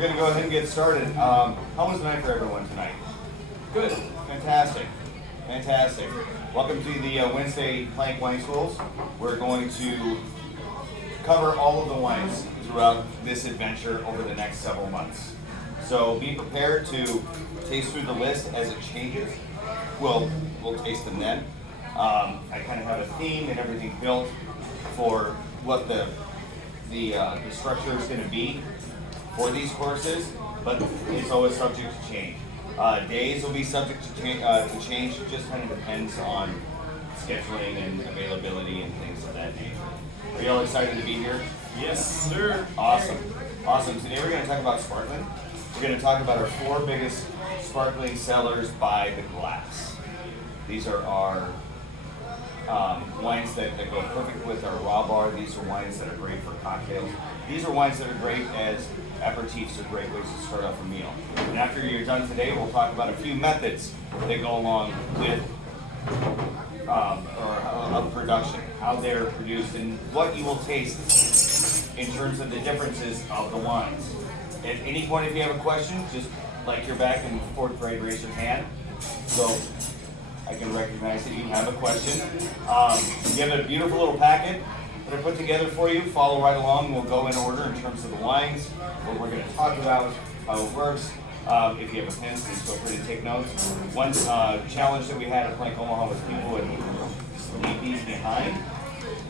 going to go ahead and get started. How was the night for everyone tonight? Good. Fantastic. Fantastic. Welcome to the Wednesday Plank Wine Schools. We're going to cover all of the wines throughout this adventure over the next several months. So be prepared to taste through the list as it changes. We'll taste them then. I kind of have a theme and everything built for what the structure is going to be for these courses, but it's always subject to change. Days will be subject to change. It just kind of depends on scheduling and availability and things of that nature. Are you all excited to be here? Yes, sir. Awesome. Awesome. Today we're going to talk about sparkling. We're going to talk about our 4 biggest sparkling sellers by the glass. These are our wines that go perfect with our raw bar. These are wines that are great for cocktails. These are wines that are great as aperitifs, are great ways to start off a meal. And after you're done today, we'll talk about a few methods that go along with of production, how they're produced, and what you will taste in terms of the differences of the wines. At any point, if you have a question, just like you're back in 4th grade, raise your hand. So I can recognize that you have a question. You have a beautiful little packet that I put together for you. Follow right along. We'll go in order in terms of the wines, what we're going to talk about, how it works. If you have a pen, please feel free to take notes. One challenge that we had at Plank Omaha was people would leave these behind.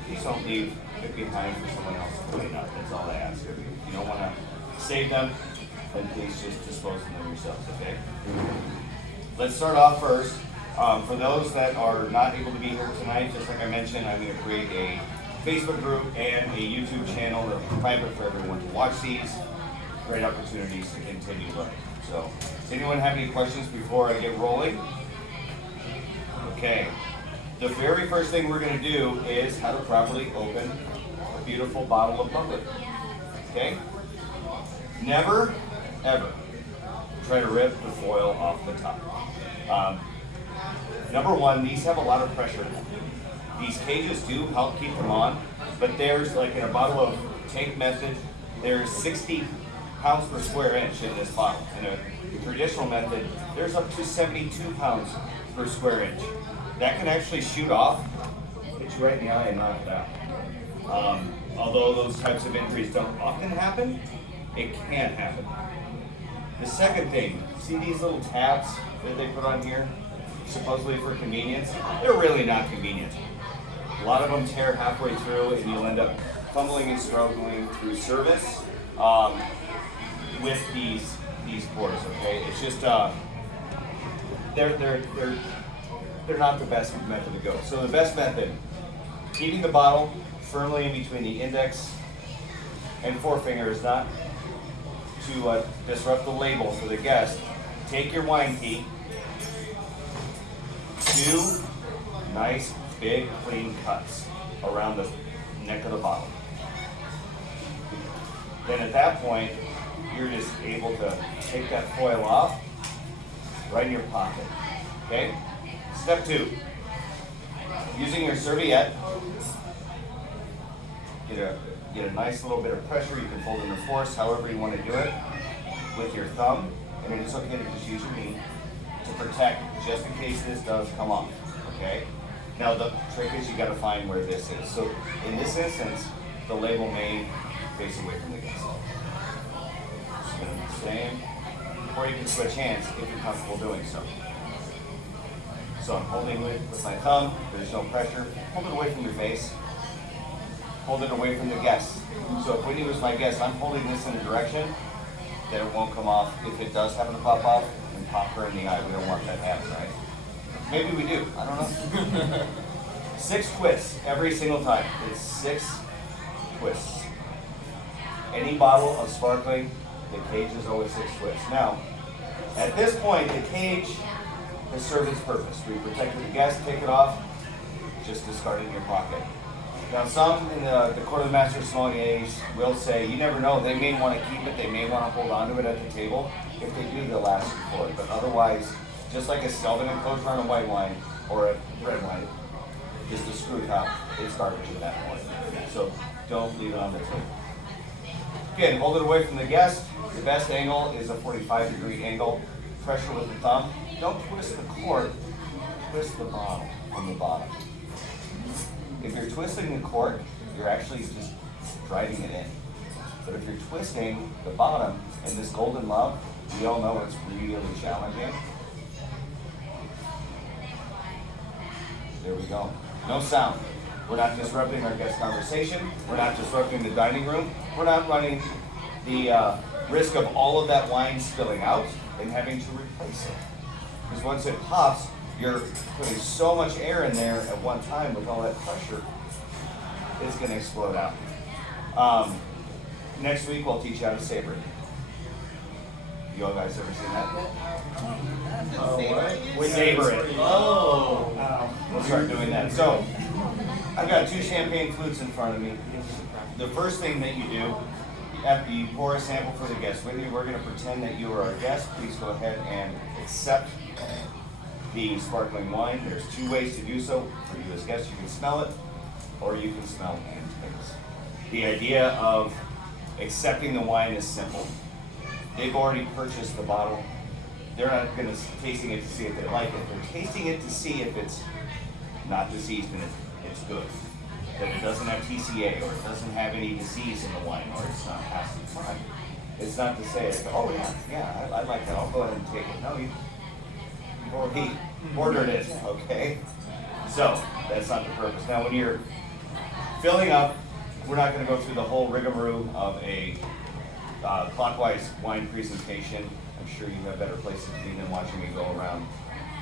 Please don't leave it behind for someone else to clean up. That's all I ask of you. If you don't want to save them, then please just dispose of them yourselves, okay? Let's start off first. For those that are not able to be here tonight, just like I mentioned, I'm going to create a Facebook group and a YouTube channel that will be private for everyone to watch these. Great opportunities to continue learning. So, does anyone have any questions before I get rolling? Okay. The very first thing we're going to do is how to properly open a beautiful bottle of bubbly. Okay? Never, ever try to rip the foil off the top. Number one, these have a lot of pressure. These cages do help keep them on, but there's, like in a bottle of Tank Method, there's 60 pounds per square inch in this bottle. In a traditional method, there's up to 72 pounds per square inch. That can actually shoot off, hit you right in the eye and knock it out. Although those types of injuries don't often happen, it can happen. The second thing, see these little tabs that they put on here? Supposedly for convenience, they're really not convenient. A lot of them tear halfway through and you'll end up fumbling and struggling through service with these cores, okay? It's just, they're not the best method to go. So the best method, keeping the bottle firmly in between the index and forefinger is not to disrupt the label for the guest. Take your wine key, 2 nice, big, clean cuts around the neck of the bottle. Then at that point, you're just able to take that foil off right in your pocket. Okay? Step 2. Using your serviette, get a nice little bit of pressure. You can fold in the force however you want to do it with your thumb, and then it's okay to just use your knee to protect just in case this does come off, okay? Now the trick is you got to find where this is. So in this instance, the label may face away from the guest. Just going to be the same. Or you can switch hands if you're comfortable doing so. So I'm holding it with my thumb, there's no pressure. Hold it away from your face. Hold it away from the guest. So if Whitney was my guest, I'm holding this in a direction that it won't come off. If it does happen to pop off, and pop her in the eye. We don't want that to happen, right? Maybe we do. I don't know. 6 twists every single time. It's 6 twists. Any bottle of sparkling, the cage is always 6 twists. Now, at this point, the cage has served its purpose. We protected the guest, take it off, just discard it in your pocket. Now, some in the Court of the Master Sommeliers will say, you never know, they may want to keep it, they may want to hold on to it at the table. If they do, they'll ask you for it. But otherwise, just like a Stelvin enclosure on a white wine or a red wine, just a screw top, it's garbage at that point. So don't leave it on the table. Again, hold it away from the guest. The best angle is a 45-degree angle. Pressure with the thumb. Don't twist the cork, twist the bottle on the bottom. If you're twisting the cork, you're actually just driving it in. But if you're twisting the bottom, and this golden love, we all know it's really challenging. There we go. No sound. We're not disrupting our guest conversation. We're not disrupting the dining room. We're not running the risk of all of that wine spilling out and having to replace it. Because once it pops, you're putting so much air in there at one time with all that pressure, it's going to explode out. Next week, we'll teach you how to saber it. You all guys ever seen that? Saber it. Oh. We'll start doing that. So, I've got 2 champagne flutes in front of me. The first thing that you do, after you pour a sample for the guest with you, we're going to pretend that you are our guest. Please go ahead and accept the sparkling wine. There's 2 ways to do so. For you as guests, you can smell it, or you can smell and taste. The idea of accepting the wine is simple. They've already purchased the bottle. They're not going to tasting it to see if they like it. They're tasting it to see if it's not diseased and it's good. That it doesn't have TCA, or it doesn't have any disease in the wine, or it's not acid fine. It's not to say, oh yeah, I like that. I'll go ahead and take it. No, you've already ordered it, okay? So that's not the purpose. Now, when you're filling up, we're not going to go through the whole rigmarole of a clockwise wine presentation. I'm sure you have better places to be than watching me go around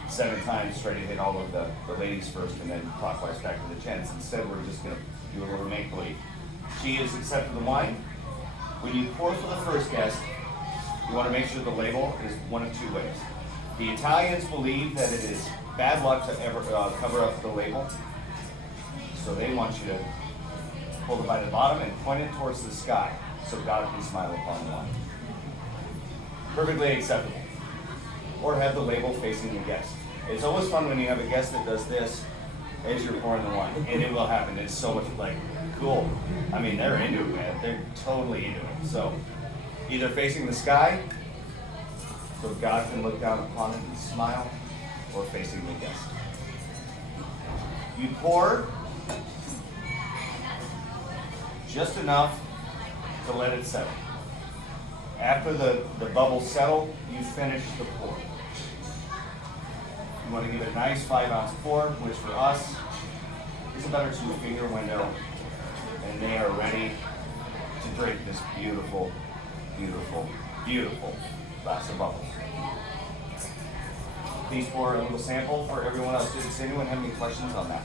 7 times, try to hit all of the ladies first and then clockwise back to the gents. Instead, we're just going to do a little make-believe. She has accepted the wine. When you pour for the first guest, you want to make sure the label is one of 2 ways. The Italians believe that it is bad luck to ever cover up the label, so they want you to hold it by the bottom and point it towards the sky so God can smile upon the wine. Perfectly acceptable. Or have the label facing the guest. It's always fun when you have a guest that does this as you're pouring the wine, and it will happen. It's so much cool. I mean, they're into it, man. They're totally into it. So either facing the sky so God can look down upon it and smile, or facing the guest. You pour just enough to let it settle. After the bubbles settle, you finish the pour. You want to give it a nice 5-ounce pour, which for us is about a 2-finger window, and they are ready to drink this beautiful, beautiful, beautiful glass of bubbles. Please pour a little sample for everyone else. Does anyone have any questions on that?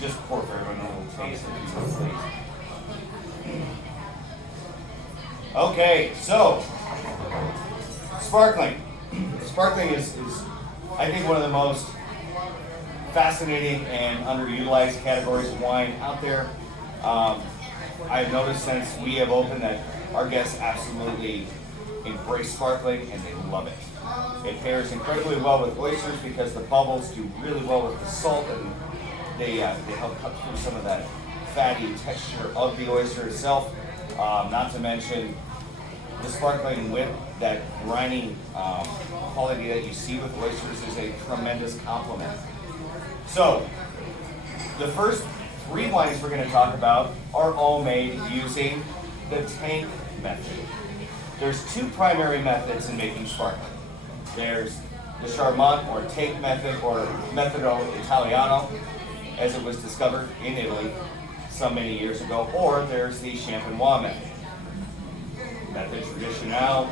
Just pour for everyone a little taste if you will, please. Okay, so sparkling. Sparkling is I think one of the most fascinating and underutilized categories of wine out there. I've noticed since we have opened that our guests absolutely embrace sparkling and they love it. It pairs incredibly well with oysters because the bubbles do really well with the salt, and they help cut through some of that fatty texture of the oyster itself. Not to mention the sparkling with that briny quality that you see with oysters is a tremendous compliment. So, the first 3 wines we're going to talk about are all made using the tank method. There's 2 primary methods in making sparkling. There's the Charmat or tank method, or Metodo Italiano, as it was discovered in Italy so many years ago, or there's the Champenois method. Method traditionale,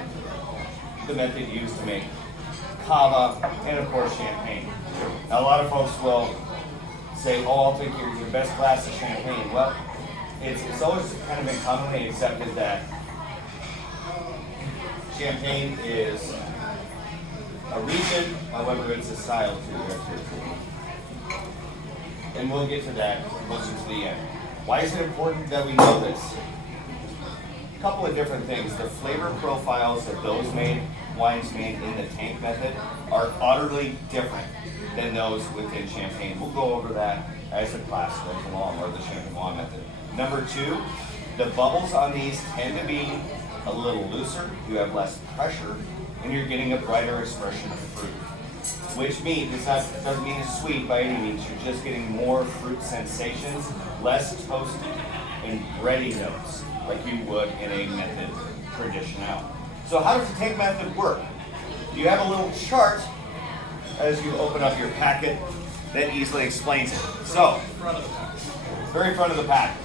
the method used to make cava, and of course champagne. Now a lot of folks will say, oh, I'll take your best glass of champagne. Well, it's always kind of been commonly accepted that champagne is a region, however it's a style too. And we'll get to that closer to the end. Why is it important that we know this? A couple of different things. The flavor profiles of those wines made in the tank method are utterly different than those within champagne. We'll go over that as the class goes along, or the Champenois method. Number 2, The bubbles on these tend to be a little looser, you have less pressure, and you're getting a brighter expression of fruit. Which means, doesn't mean it's sweet by any means, you're just getting more fruit sensations, less toasty and bready notes, like you would in a Method Traditional. So how does the Tank Method work? You have a little chart as you open up your packet that easily explains it. So, very front of the packet.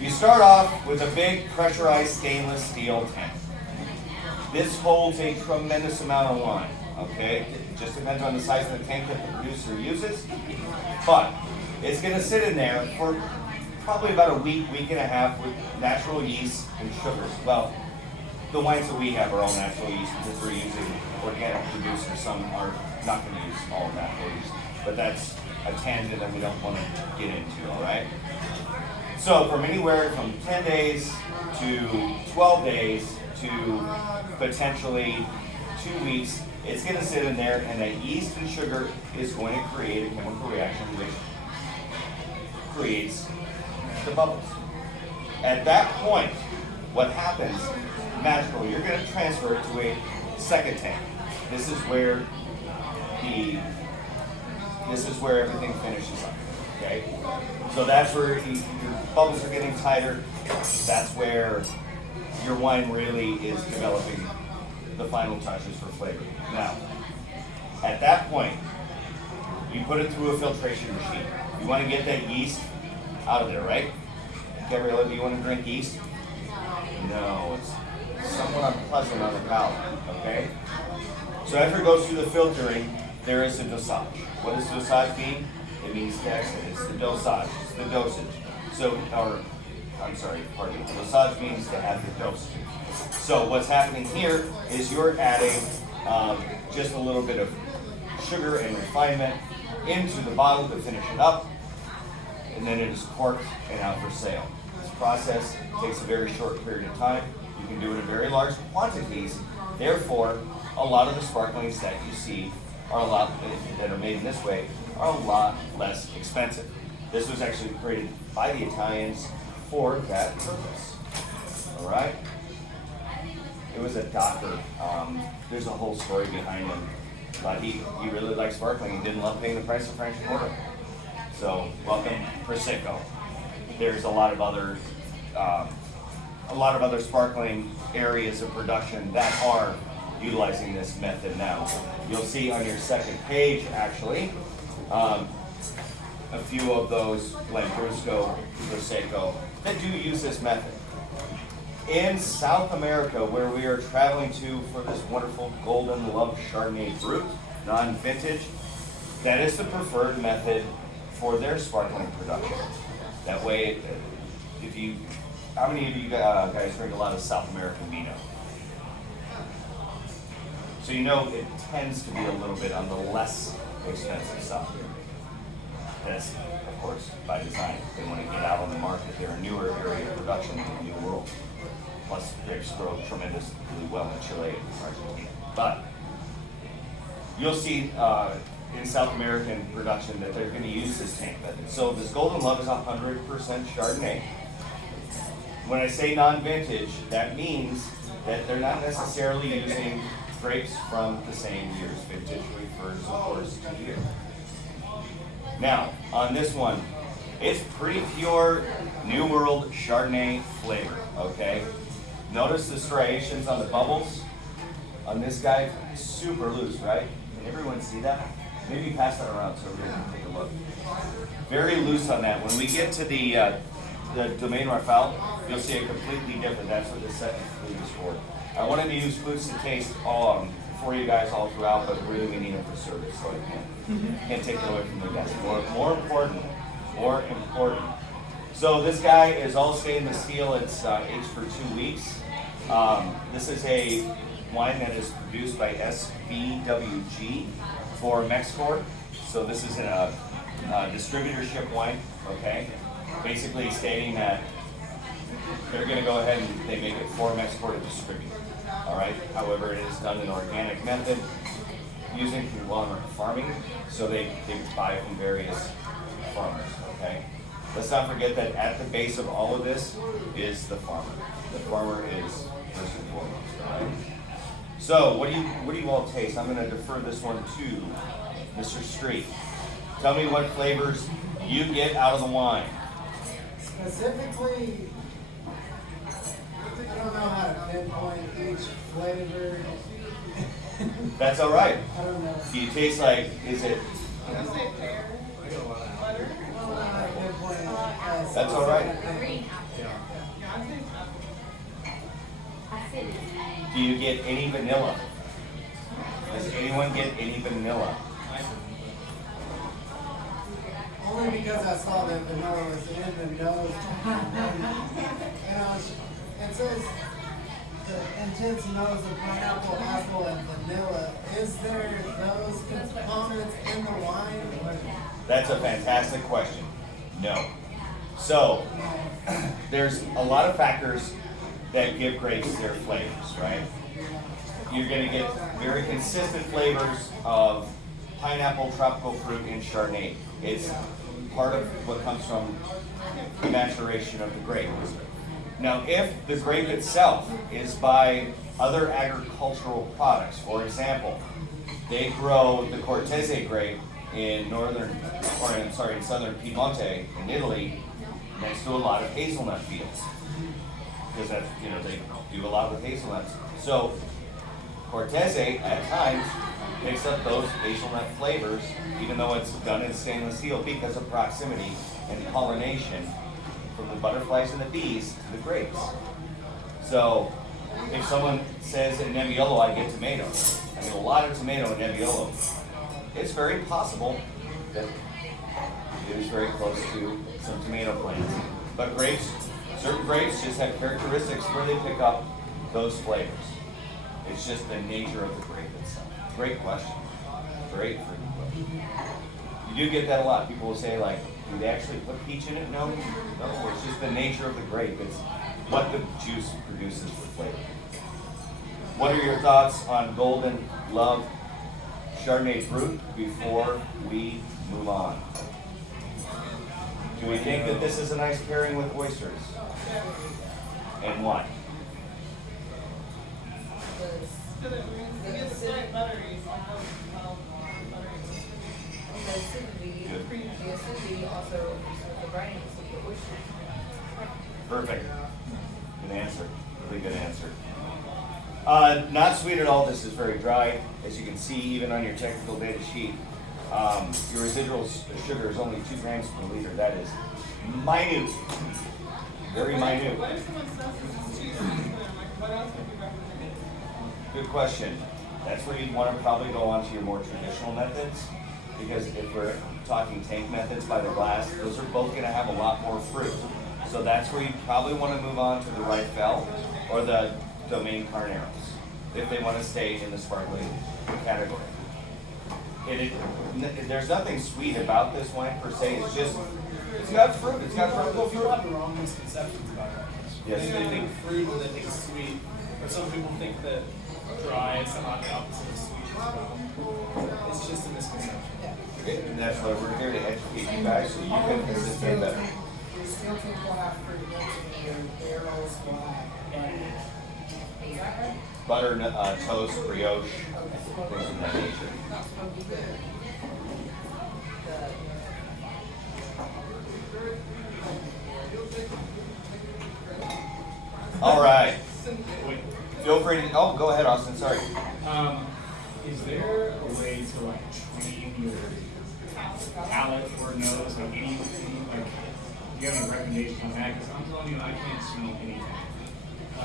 You start off with a big pressurized stainless steel tank. This holds a tremendous amount of wine, okay? It just depends on the size of the tank that the producer uses, but it's gonna sit in there for probably about a week, week and a half with natural yeast and sugars. Well, the wines that we have are all natural yeast because we're using organic producers. Some are not gonna use all natural yeast, but that's a tangent that we don't wanna get into, all right? So from anywhere from 10 days to 12 days to potentially 2 weeks, it's going to sit in there, and that yeast and sugar is going to create a chemical reaction which creates the bubbles. At that point, what happens, magically, you're going to transfer it to a second tank. This is where everything finishes up. Okay, so that's where your bubbles are getting tighter. That's where your wine really is developing the final touches for flavor. Now, at that point, you put it through a filtration machine. You want to get that yeast out of there, right? Gabriella, do you want to drink yeast? No, it's somewhat unpleasant on the palate, okay? So after it goes through the filtering, there is a dosage. What does dosage mean? It means to exit. It's the dosage. It's the dosage. Dosage means to add the dose. So what's happening here is you're adding just a little bit of sugar and refinement into the bottle to finish it up, and then it is corked and out for sale. This process takes a very short period of time. You can do it in very large quantities. Therefore, a lot of the sparklings that you see that are made in this way are a lot less expensive. This was actually created by the Italians for that purpose. All right? It was a doctor. There's a whole story behind him, but he really liked sparkling and didn't love paying the price of French Quarter. So, welcome Prosecco. There's a lot of other sparkling areas of production that are utilizing this method now. You'll see on your second page, actually, a few of those Lambrusco, Prosecco that do use this method. In South America, where we are traveling to for this wonderful Golden Love Chardonnay Brut, non-vintage, that is the preferred method for their sparkling production. That way, how many of you guys drink a lot of South American vino? So you know it tends to be a little bit on the less expensive side. That's, of course, by design. They want to get out on the market. They're a newer area of production in the New World. Plus, grapes grow tremendously well in Chile and Argentina. But you'll see in South American production that they're going to use this tank method. So this Golden Love is 100% Chardonnay. When I say non-vintage, that means that they're not necessarily using grapes from the same years. Vintage refers, of course, to year. Now, on this one, it's pretty pure New World Chardonnay flavor, okay? Notice the striations on the bubbles. On this guy, super loose, right? Can everyone see that? Maybe pass that around so everyone can take a look. Very loose on that. When we get to the Domaine Rafale, you'll see it completely different. That's what this second flute is for. I wanted to use flutes to taste for you guys all throughout, but really we need them for service, so I can't take it away from the guys. More important. So this guy is all stainless steel. It's aged for 2 weeks. This is a wine that is produced by SVWG for Mexcor. So this is a distributorship wine, okay? Basically stating that they're going to go ahead and they make it for Mexcor to distribute. All right. However, it is done in an organic method using conglomerate farming, so they buy from various farmers. Okay. let's not forget that at the base of all of this is the farmer. The farmer is first and foremost, all right? So what do you all taste? I'm going to defer this one to Mr. Street. Tell me what flavors you get out of the wine. Specifically, I don't know how to pinpoint each flavor. That's all right. I don't know. Do you taste like, is it? I don't know how to pinpoint it. That's all right. Do you get any vanilla? Does anyone get any vanilla? Only because I saw that vanilla was in the nose. It says the intense nose of pineapple, apple, and vanilla. Is there those components in the wine? That's a fantastic question. No. So, there's a lot of factors that give grapes their flavors, right? You're going to get very consistent flavors of pineapple, tropical fruit, and Chardonnay. It's part of what comes from the maturation of the grape. Now, if the grape itself is by other agricultural products, for example, they grow the Cortese grape in in southern Piemonte in Italy, next to a lot of hazelnut fields, because that's, they do a lot with hazelnuts. So Cortese at times picks up those hazelnut flavors, even though it's done in stainless steel, because of proximity and pollination from the butterflies and the bees to the grapes. So if someone says in Nebbiolo I get tomato, I get a lot of tomato in Nebbiolo, it's very possible that it is very close to some tomato plants. But grapes, certain grapes just have characteristics where they pick up those flavors. It's just the nature of the grape itself. Great question. Great freaking question. You do get that a lot. People will say, like, do they actually put peach in it? No. No, it's just the nature of the grape. It's what the juice produces for flavor. What are your thoughts on Golden Love Chardonnay Brut before we move on? Do we think that this is a nice pairing with oysters? And why? The acidity also the brightness of the oyster. Perfect. Good answer. Really good answer. Not sweet at all. This is very dry. As you can see, even on your technical data sheet, your residual sugar is only 2 grams per liter. That is minute. Very minute. Good question. That's where you'd want to probably go on to your more traditional methods, because if we're talking tank methods by the glass, those are both going to have a lot more fruit. So that's where you probably want to move on to the Riefel or the Domaine Carneros, if they want to stay in the sparkling category. There's nothing sweet about this wine per se. It's just, it's got fruit. It's got tropical fruit. People have the wrong misconceptions about it. Yes. They think fruit or they think sweet. Or some people think that dry is somehow the opposite of sweet as well. It's just a misconception. And that's why we're here to educate you guys so you can participate better. You still think we'll have fruit in your barrels black. Is that right? Butter, toast, brioche, things of that nature. All right. Feel free to. Oh, go ahead, Austin. Sorry. Is there a way to like train your palate or nose, like any like, do you have any recommendations on that? Because I'm telling you, I can't smell anything. I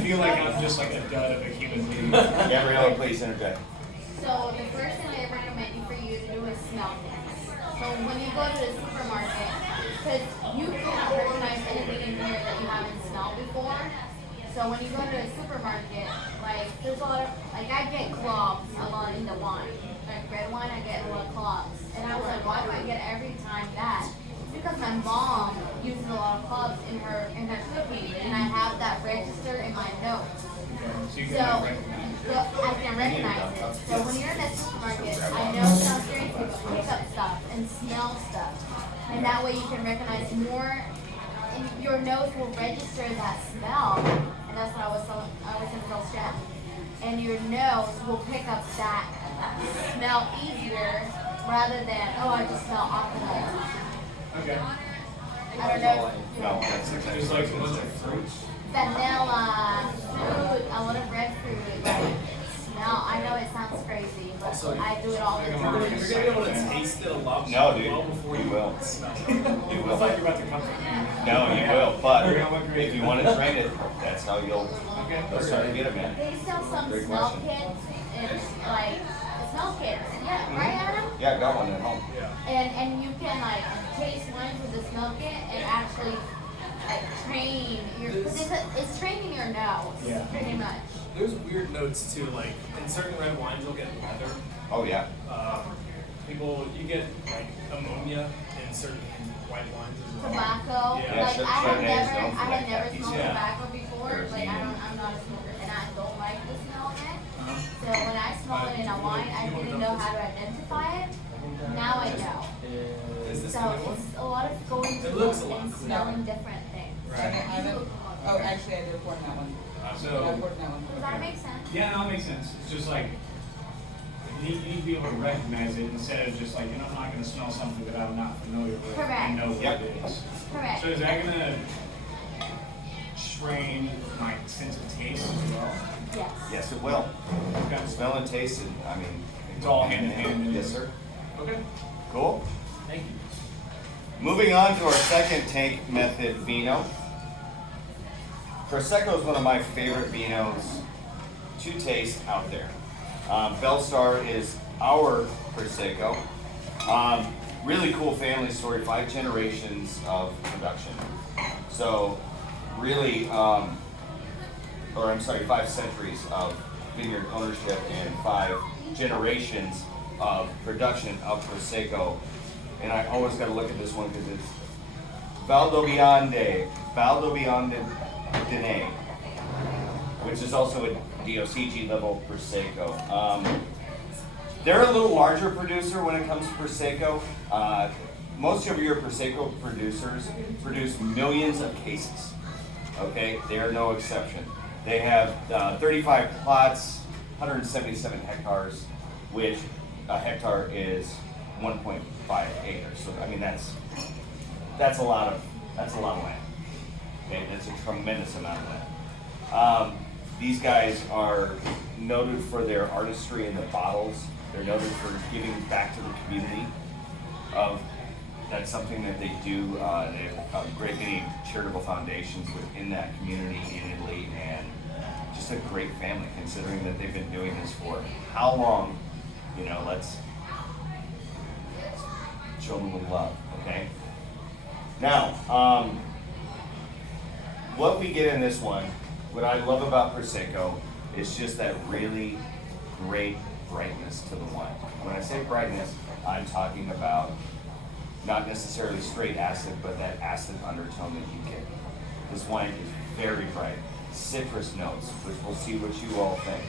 feel like I'm just like a dud of a human being. Gabriella, please interject. So the first thing I recommend for you to do is smell things. So when you go to the supermarket, because you cannot recognize anything in here that you haven't smelled before. So when you go to the supermarket, like there's a lot of, like I get cloves a lot in the wine. Like red wine, I get a lot of cloves. And I was like, why do I get every time that? It's because my mom uses a lot of cloves in her cooking, and I have that register in my nose. So you So, can recognize it. I can recognize it. So when you're in the supermarket, I know some experience people pick up stuff and smell stuff. and that way you can recognize more, and your nose will register that smell, and that's what I was in sales chat. And your nose will pick up that smell easier rather than, oh, I just smell alcohol. Okay. I don't know. No, that's exactly. Just like what's it, fruits? Vanilla, fruit, a lot of red fruit, like smell. I know it sounds crazy, but Also, I do it all the You're time. You're gonna be able to taste it a lot No, dude, well before you you will. smell it. You I will. thought you were about to comfort me. No, you will, but We're gonna look great. if you want to train it, that's how you'll Okay. start to get it, man. They sell some Great smell question. kits, and like smell kits, yeah, right, Adam? Yeah, I got one at home. Yeah. And you can like taste wines with the smell kit and actually like train your. It's training your nose, Yeah. pretty much. There's weird notes too, like in certain red wines you'll get leather. Oh, yeah. You get like ammonia in certain white wines as well. Tobacco, Yeah, like sure, I had Chardonnay is never, known for I had that never khaki smoked smell. tobacco before. Like I'm not a smoker, and I don't like the smell of it. So when I smell it in a wine, I didn't know how to identify it. Now I know. Is this So the new one? it's a lot of going It through looks a and lot cooler. smelling different things. I don't, oh, actually, I did report on that one. I So, reported on that one. Does that make sense? yeah, no, it makes sense. It's just like, you need to be able to recognize it instead of just like, I'm not gonna smell something that I'm not familiar with Correct. and know what Yep. it is. Correct. So is that gonna train my sense of taste as well? Yes. Yes, it will. Okay. Smell and taste, and I mean. It's all hand in hand. Yes, sir. Okay. Cool. Thank you. Moving on to our second tank method vino. Prosecco is one of my favorite vinos to taste out there. Belstar is our Prosecco. Really cool family story, 5 generations of production. So really, 5 centuries of vineyard ownership and 5 generations of production of Prosecco. And I always got to look at this one because it's Valdobbiadene, which is also a DOCG level Prosecco. They're a little larger producer when it comes to Prosecco. Most of your Prosecco producers produce millions of cases. Okay, they are no exception. They have 35 plots, 177 hectares, which a hectare is 1.5 acres. So I mean that's a lot of land. Okay, that's a tremendous amount of land. These guys are noted for their artistry in the bottles. They're noted for giving back to the community. That's something that they do. They have great many charitable foundations within that community in Italy, and just a great family considering that they've been doing this for how long? You know, let's show them with love, okay? Now, what we get in this one, what I love about Prosecco is just that really great brightness to the wine. When I say brightness, I'm talking about not necessarily straight acid, but that acid undertone that you get. This wine is very bright. Citrus notes, which we'll see what you all think.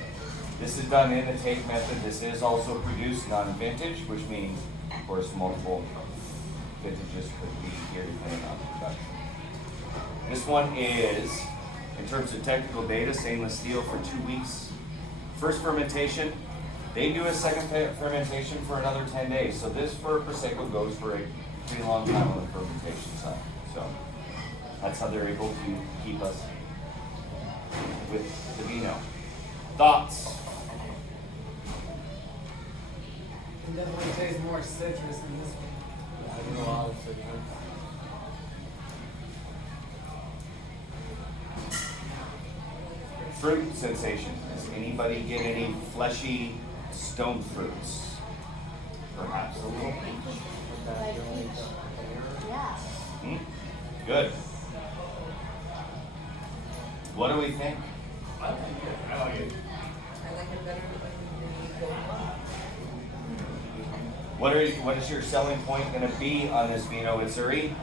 This is done in the take method. This is also produced non-vintage, which means, of course, multiple vintages could be here depending on production. This one is, in terms of technical data, stainless steel for 2 weeks. First fermentation. They do a second fermentation for another 10 days. So this for Prosecco goes for a pretty long time on the fermentation side. So that's how they're able to keep us with the vino. Thoughts? It definitely tastes more citrus than this one. Fruit sensation. Does anybody get any fleshy stone fruits? Perhaps a little. Like peach. Yeah. Hmm? Good. What do we think? I like it. I like it. I like it better than the gold one. What is your selling point going to be on this vino, Itzuri?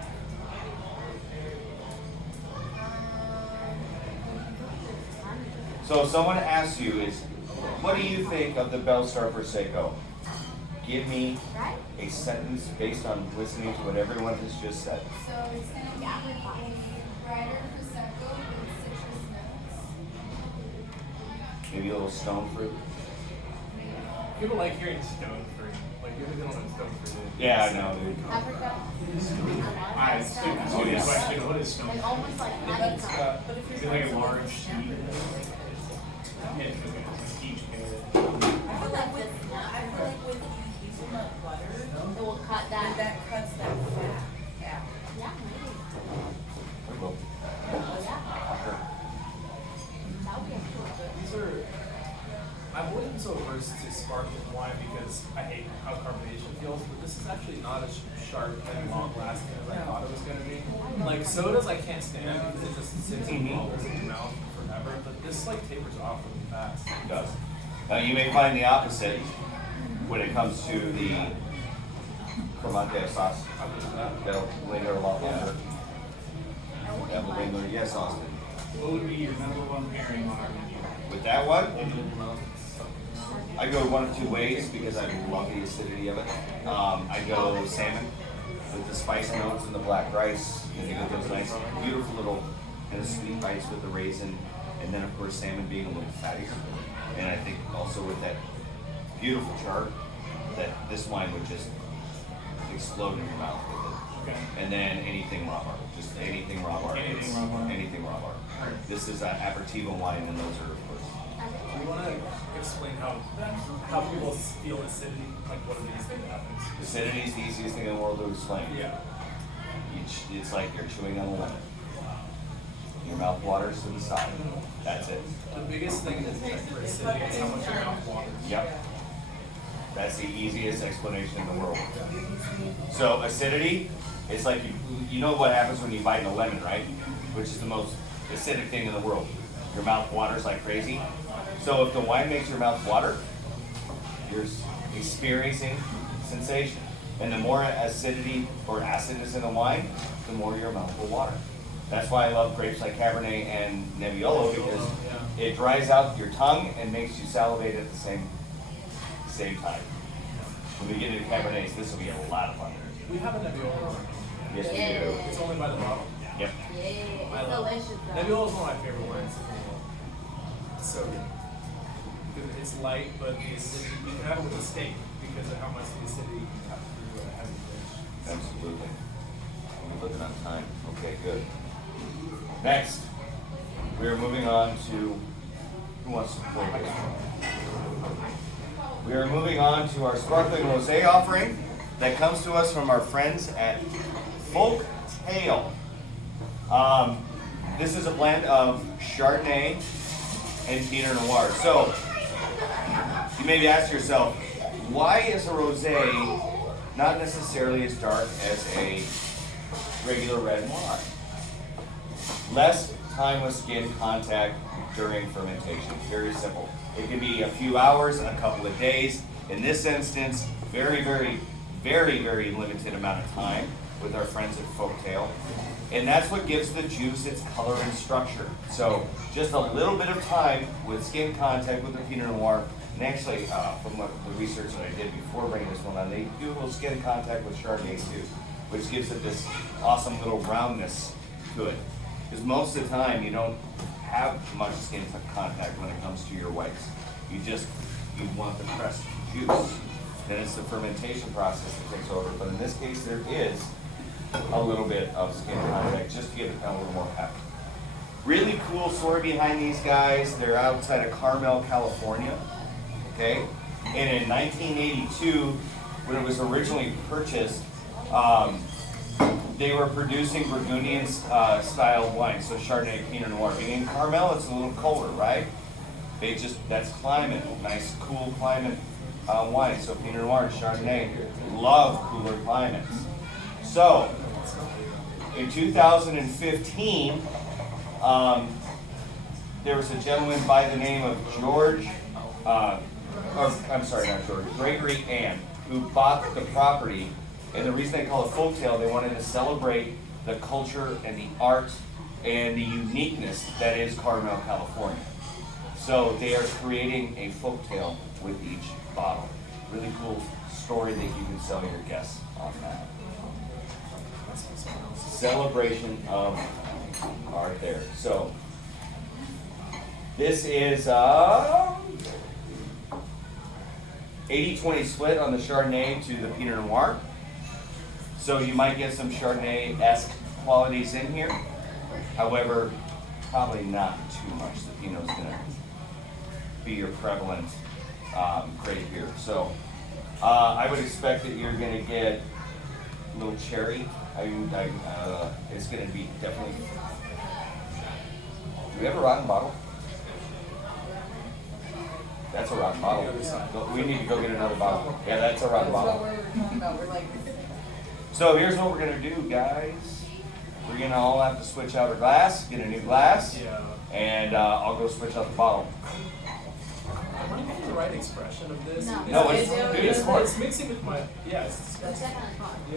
So if someone asks you, what do you think of the Belstar Prosecco? give me Right? a sentence based on listening to what everyone has just said. So it's gonna be apricot. Brighter prosecco with citrus notes. Maybe a little stone fruit. People like hearing stone fruit. Like, you don't know what stone fruit is. Yeah, I know, dude. Apricot. Alright, stupid, Oh, stupid yes. question, what is stone? Like almost like honeycomb. Is it like a large sheet? Yeah, okay, so each pair. I feel like with using the butter, It will cut that that. cuts that fat out. Yeah, maybe. We will. Oh, yeah. That would be cool. These are. I've always been so averse to sparkling wine because I hate how carbonation feels, but this is actually not as sharp and long lasting as I thought it was going to be. Like sodas, I can't stand because it just sits and wobbles in your mouth forever, but this like tapers off really fast. It does. Now you may find the opposite when it comes to the Cremante sauce. How good is that? That'll linger a lot longer. I wouldn't That will mind. linger, yes, Austin. What would be your number one pairing on our menu? With that one, No. I go one of two ways because I love the acidity of it. I go salmon with the spice notes and the black rice. I think it gives nice, beautiful little kind of sweet bites with the raisin, and then of course salmon being a little fattier. And I think also with that beautiful char, that this wine would just explode in your mouth with it. Okay. And then anything raw bar, just anything raw bar. Anything It's raw bar. Anything raw bar. This is aperitivo wine, and those are of course. Do you want to explain how people feel acidity, like what it is that happens? Acidity is the easiest thing in the world to explain. Yeah. It's like you're chewing on a lemon. Your mouth waters to the side. That's it. The biggest thing for acidity is how much your mouth waters. Yep. That's the easiest explanation in the world. So acidity, it's like you know what happens when you bite a lemon, right? Which is the most acidic thing in the world. Your mouth waters like crazy. So if the wine makes your mouth water, you're experiencing sensation. And the more acidity or acid is in the wine, the more your mouth will water. That's why I love grapes like Cabernet and Nebbiolo, because it dries out your tongue and makes you salivate at the same time. When we get into Cabernets, this will be a lot of fun. We have a Nebbiolo. Yes, we Yeah. do. It's only by the bottle. Yep. Yeah, I it's love it. delicious though. Nebbiolo is one of my favorite wines. It's so good. Because it's light, but the acidity, you can have it with a steak because of how much the acidity can cut through a heavy dish. Absolutely. We're looking at time. Okay, good. Next, we are moving on to who wants to pour this one? We are moving on to our sparkling rosé offering that comes to us from our friends at Folk Tale. This is a blend of Chardonnay and Pinot Noir. So, you may be asking yourself, why is a rosé not necessarily as dark as a regular red wine? Less time with skin contact during fermentation. Very simple. It can be a few hours, a couple of days. In this instance, very limited amount of time with our friends at Folk Tale. And that's what gives the juice its color and structure. So just a little bit of time with skin contact with the Pinot Noir. And actually, from the research that I did before bringing this one on, they do a little skin contact with Chardonnay too, which gives it this awesome little roundness to it. Because most of the time, you don't have much skin contact when it comes to your whites. You want the pressed juice. Then it's the fermentation process that takes over. But in this case, there is a little bit of skin contact just to give it kind of a little more pep. Really cool story behind these guys. They're outside of Carmel, California. Okay? And in 1982, when it was originally purchased, they were producing Burgundian style wine, so Chardonnay, Pinot Noir. Being in Carmel, it's a little colder, right? That's climate, nice cool climate wine. So Pinot Noir and Chardonnay love cooler climates. So, in 2015, there was a gentleman by the name of Gregory Ann, who bought the property. And the reason they call it Folk Tale, they wanted to celebrate the culture and the art and the uniqueness that is Carmel, California. So they are creating a folk tale with each bottle. Really cool story that you can sell your guests on that. Celebration of art there. So this is 80-20 split on the Chardonnay to the Pinot Noir. So you might get some Chardonnay-esque qualities in here. However, probably not too much. The Pinot's gonna be your prevalent grape here. So I would expect that you're gonna get a little cherry. It's gonna be definitely. Do we have a rotten bottle? That's a rotten bottle. We need to go get another bottle. Yeah, that's a rotten That's what bottle. we were talking about, we're like, So here's what we're gonna do, guys. We're gonna all have to switch out our glass, get a new glass, Yeah. and I'll go switch out the bottle. Am I getting the right expression of this? No. No, it's It's- dude, it's hard. It's mixing with my, yeah, it's That's definitely fun. yeah.